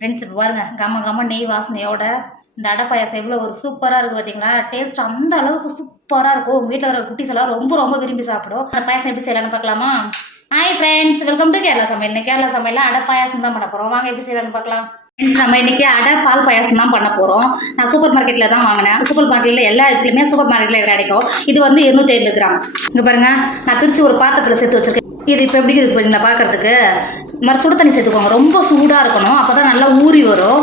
Friends இப்போ பாருங்க கம கம நெய் வாசனையோட இந்த அடை பாயாசம் எவ்வளோ ஒரு சூப்பராக இருக்குது பார்த்தீங்களா டேஸ்ட் அந்த அளவுக்கு சூப்பராக இருக்கும். உங்கள் வீட்டில் இருக்கிற குட்டி எல்லாம் ரொம்ப ரொம்ப விரும்பி சாப்பிடும். அந்த பாயாசம் எப்படி செய்யலான்னு பார்க்கலாமா? Hi friends welcome to Kerala Samayal. இன்னைக்கு கேரளா சமையல்லாம் அடை பாயாசம் தான் பண்ண போகிறோம் வாங்க எப்படி செய்யலாம்னு பார்க்கலாம். ஃப்ரெண்ட்ஸ் நம்ம இன்னைக்கு அடை பால் பாயாசம் தான் பண்ண போகிறோம் நான் சூப்பர் மார்க்கெட்டில் தான் வாங்கினேன். சூப்பர் மார்க்கெட்டில் எல்லா இடத்துலையுமே சூப்பர் மார்க்கெட்டில் கிடைக்கும் இது வந்து இருநூத்தி ஐம்பது கிராம். இங்கே பாருங்க நான் பிரித்து ஒரு பாத்திரத்தில் சேர்த்து வச்சிருக்கேன். இது இப்போ எப்படி இருக்குது பார்த்தீங்களா பார்க்குறதுக்கு மாதிரி சுடு தண்ணி சேர்த்துக்கோங்க. ரொம்ப சூடாக இருக்கணும். அப்போ தான் நல்லா ஊறி வரும்.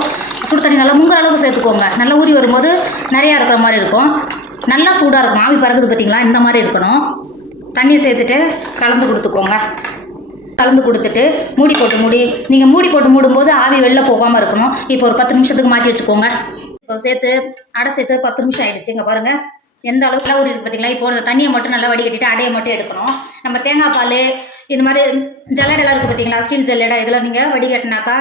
சுடு தண்ணி நல்லா முங்குற அளவுக்கு சேர்த்துக்கோங்க. நல்லா ஊறி வரும்போது நிறையா இருக்கிற மாதிரி இருக்கும். நல்லா சூடாக இருக்கும். ஆவி பறக்குது பார்த்தீங்களா இந்த மாதிரி இருக்கணும். தண்ணியை சேர்த்துட்டு கலந்து கொடுத்துக்கோங்க. கலந்து கொடுத்துட்டு மூடி போட்டு மூடி நீங்கள் மூடி போட்டு மூடும்போது ஆவி வெளில போகாமல் இருக்கணும். இப்போ ஒரு பத்து நிமிஷத்துக்கு மாற்றி வச்சுக்கோங்க. இப்போ சேர்த்து அடை சேர்த்து பத்து நிமிஷம் ஆகிடுச்சு இங்கே பாருங்கள் எந்த அளவுக்கு ஊறி இருக்குது பார்த்தீங்களா இப்போ தண்ணியை மட்டும் நல்லா வடிகட்டிட்டு அடையை மட்டும் எடுக்கணும். நம்ம தேங்காய் பால் இது மாதிரி ஜல்லடெல்லாம் இருக்குது பார்த்தீங்களா ஸ்டீல் ஜல்லடை இதெல்லாம் நீங்கள் வடிகட்டினாக்கா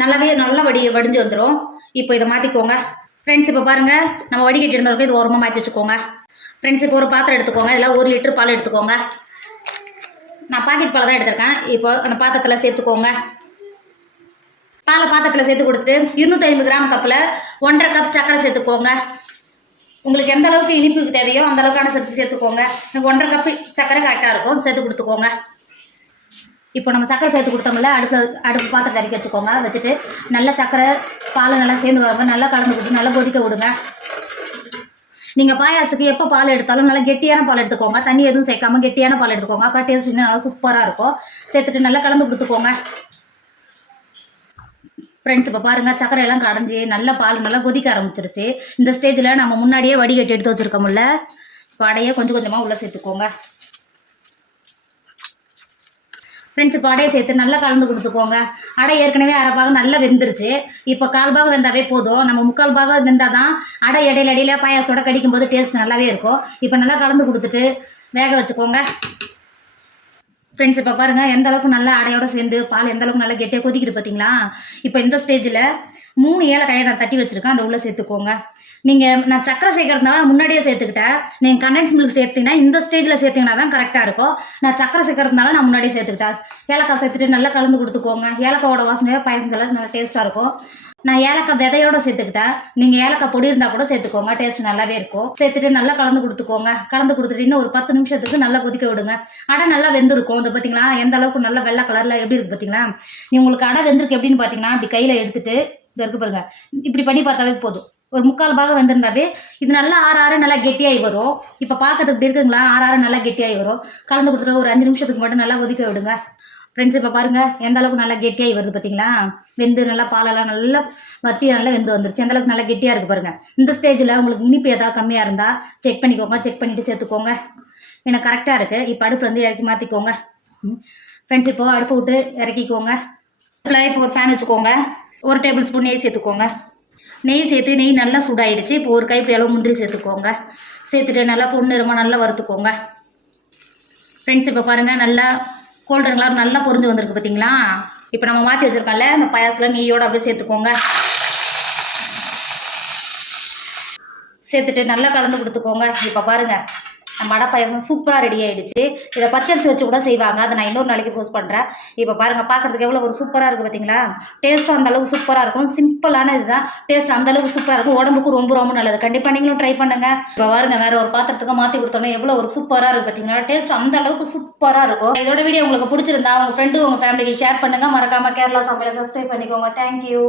நல்லாவே நல்லா வடி வடிஞ்சு வந்துடும் இப்போ இதை மாற்றிக்கோங்க ஃப்ரெண்ட்ஸ் இப்போ பாருங்கள் நம்ம வடிகட்டி இருந்தவருக்கு இது ஓரமாக மாற்றி வச்சுக்கோங்க. ஃப்ரெண்ட்ஸ் இப்போ ஒரு பாத்திரம் எடுத்துக்கோங்க. இதில் ஒரு லிட்டர் பால் எடுத்துக்கோங்க. நான் பாக்கெட் பால் தான் எடுத்திருக்கேன். இப்போ அந்த பாத்திரத்தில் சேர்த்துக்கோங்க. பாலை பாத்திரத்தில் சேர்த்து கொடுத்துட்டு இருநூற்றி ஐம்பது கிராம் கப்பில் ஒன்றரை கப் சர்க்கரை சேர்த்துக்கோங்க. உங்களுக்கு எந்த அளவுக்கு இனிப்புக்கு தேவையோ அந்த அளவுக்கான சத்து சேர்த்துக்கோங்க. எனக்கு ஒன்றரை கப்பு சர்க்கரை கரெக்டாக இருக்கும். சேர்த்து கொடுத்துக்கோங்க. இப்போ நம்ம சக்கரை சேர்த்து கொடுத்தோம்ல அடுப்பு அடுப்பு பாத்திரத்தை இறக்கி வச்சுக்கோங்க. வச்சுட்டு நல்லா சக்கரை பால் நல்லா சேர்ந்து வாங்க நல்லா கலந்து கொடுத்து நல்லா கொதிக்க விடுங்க. நீங்கள் பாயாசத்துக்கு எப்போ பால் எடுத்தாலும் நல்லா கெட்டியான பால் எடுத்துக்கோங்க. தண்ணி எதுவும் சேர்க்காம கெட்டியான பால் எடுத்துக்கோங்க. அப்போ டேஸ்ட் இன்னும் நல்லா சூப்பராக இருக்கும். சேர்த்துட்டு நல்லா கலந்து கொடுத்துக்கோங்க. ஃப்ரெண்ட்ஸ் இப்போ பாருங்கள் சக்கரையெல்லாம் எல்லாம் கடைஞ்சி நல்ல பால் நல்லா கொதிக்க ஆரம்பிச்சிருச்சு. இந்த ஸ்டேஜில் நம்ம முன்னாடியே வடிகட்டி எடுத்து வச்சுருக்கோம்ல வடையை கொஞ்சம் கொஞ்சமாக உள்ளே சேர்த்துக்கோங்க. ஃப்ரெண்ட்ஸ் இப்போ அடையை சேர்த்து நல்லா கலந்து கொடுத்துக்கோங்க. அடை ஏற்கனவே அரை பாகம் நல்லா வெந்துருச்சு. இப்போ கால் பாகம் வெந்தாவே போதும். நம்ம முக்கால் பாகம் வெந்தால் தான் அடை இடையில இடையில பாயாசத்தோட கடிக்கும் போது டேஸ்ட் நல்லாவே இருக்கும். இப்போ நல்லா கலந்து கொடுத்துட்டு வேக வச்சுக்கோங்க. ஃப்ரெண்ட்ஸ் இப்போ பாருங்கள் எந்த அளவுக்கு நல்லா அடையோட சேர்ந்து பால் எந்த அளவுக்கு நல்லா கெட்டியாக கொதிக்குது பார்த்தீங்களா இப்போ இந்த ஸ்டேஜில் மூணு ஏலக்காயை நான் தட்டி வச்சுருக்கேன். அந்த உள்ளே சேர்த்துக்கோங்க. நீங்கள் நான் சக்கரை சேர்க்கறதுனால முன்னாடியே சேர்த்துக்கிட்டேன். நீங்கள் கண்டென்ஸ் மில்க் சேர்த்தீங்கன்னா இந்த ஸ்டேஜில் சேர்த்தீங்கன்னா தான் கரெக்டாக இருக்கும். நான் சக்கரை சேர்க்கறதுனால நான் முன்னாடியே சேர்த்துக்கிட்டேன். ஏலக்காய் சேர்த்துட்டு நல்லா கலந்து கொடுத்துக்கோங்க. ஏலக்காவோட வாசனையாக பாயசத்தில் நல்லா டேஸ்ட்டாக இருக்கும். நான் ஏலக்காய் விதையோட சேர்த்துக்கிட்டேன். நீங்கள் ஏலக்காய் பொடி இருந்தால் கூட சேர்த்துக்கோங்க. டேஸ்ட் நல்லாவே இருக்கும். சேர்த்துட்டு நல்லா கலந்து கொடுத்துக்கோங்க. கலந்து கொடுத்துட்டு இன்னும் ஒரு பத்து நிமிஷத்துக்கு நல்லா கொதிக்க விடுங்க. அடை நல்லா வெந்திருக்கும். அது பார்த்தீங்களா? எந்த அளவுக்கு நல்லா வெள்ளை கலரில் எப்படி இருக்குது பார்த்தீங்களா? நீ உங்களுக்கு அடை வெந்திருக்கு எப்படின்னு பார்த்தீங்கன்னா அப்படி கையில் எடுத்துட்டு இந்த இருக்கு பாருங்க. இப்படி பண்ணி பார்த்தாவே போதும். ஒரு முக்கால் பாகம் வந்திருந்தாவே இது நல்லா ஆறு ஆறு நல்லா கெட்டியாகி வரும். இப்போ பார்க்கறதுக்கு இப்படி இருக்குங்களா? ஆறு ஆறு நல்லா கெட்டியாகி வரும். கலந்து கொடுத்துட்டு ஒரு அஞ்சு நிமிஷத்துக்கு மட்டும் நல்லா கொதிக்க விடுங்க. ஃப்ரெண்ட்ஸ் இப்போ பாருங்கள் எந்த அளவுக்கு நல்லா கெட்டியாகி வருது பார்த்தீங்களா வெந்து நல்லா பாலெல்லாம் நல்லா வத்தி நல்லா வெந்து வந்துருச்சு. எந்த அளவுக்கு நல்லா கெட்டியாக இருக்குது பாருங்கள் இந்த ஸ்டேஜில் உங்களுக்கு இனிப்பு ஏதாவது கம்மியாக இருந்தால் செக் பண்ணிக்கோங்க. செக் பண்ணிவிட்டு சேர்த்துக்கோங்க. எனக்கு கரெக்டாக இருக்குது இப்போ அடுப்பு வந்து இறக்கி மாற்றிக்கோங்க ஃப்ரெண்ட்ஸ் இப்போது அடுப்பு விட்டு இறக்கிக்கோங்க. இப்போ ஒரு ஃபேன் வச்சுக்கோங்க. ஒரு டேபிள் ஸ்பூன் நெய் சேர்த்துக்கோங்க. நெய் சேர்த்து நெய் நல்லா சூடாயிடுச்சு. இப்போ ஒரு கைப்பிடி அளவு முந்திரி சேர்த்துக்கோங்க. சேர்த்துட்டு நல்லா பொன்னிறமாக நல்லா வறுத்துக்கோங்க. ஃப்ரெண்ட்ஸ் இப்போ பாருங்கள் நல்லா கோல்டன் கலர் நல்லா பொறிஞ்சு வந்திருக்கு பார்த்தீங்களா இப்போ நம்ம மாற்றி வச்சுருக்கோம்ல அந்த பாயாசத்தில் நெய்யோடு அப்படியே சேர்த்துக்கோங்க. சேர்த்துட்டு நல்லா கலந்து கொடுத்துக்கோங்க. இப்போ பாருங்கள் வடை பாயசம் சூப்பராக ரெடி ஆகிடுச்சு இதை பச்சரிசி வச்சு கூட செய்வாங்க. அதை நான் இன்னொரு நாளைக்கு போஸ்ட் பண்ணுறேன் இப்போ பாருங்கள் பார்க்குறதுக்கு எவ்வளோ ஒரு சூப்பராக இருக்குது பார்த்தீங்களா டேஸ்ட்டும் அந்தளவுக்கு சூப்பராக இருக்கும். சிம்பிளான இதுதான். டேஸ்ட் அந்தளவுக்கு சூப்பராக இருக்கும். உடம்புக்கு ரொம்ப ரொம்ப நல்லது. கண்டிப்பாக நீங்களும் ட்ரை பண்ணுங்க. இப்போ பாருங்கள் வேறு ஒரு பாத்திரத்துக்கு மாற்றி கொடுத்தோன்னே எவ்வளோ ஒரு சூப்பராக இருக்குது பார்த்தீங்களா டேஸ்ட் அந்த அளவுக்கு சூப்பராக இருக்கும். இதோட வீடியோ உங்களுக்கு பிடிச்சிருந்தா உங்கள் ஃப்ரெண்டு உங்கள் ஃபேமிலிக்கு ஷேர் பண்ணுங்கள் மறக்காமல் கேரளா சமையலை சப்ஸ்கிரைப் பண்ணிக்கோங்க. தேங்க்யூ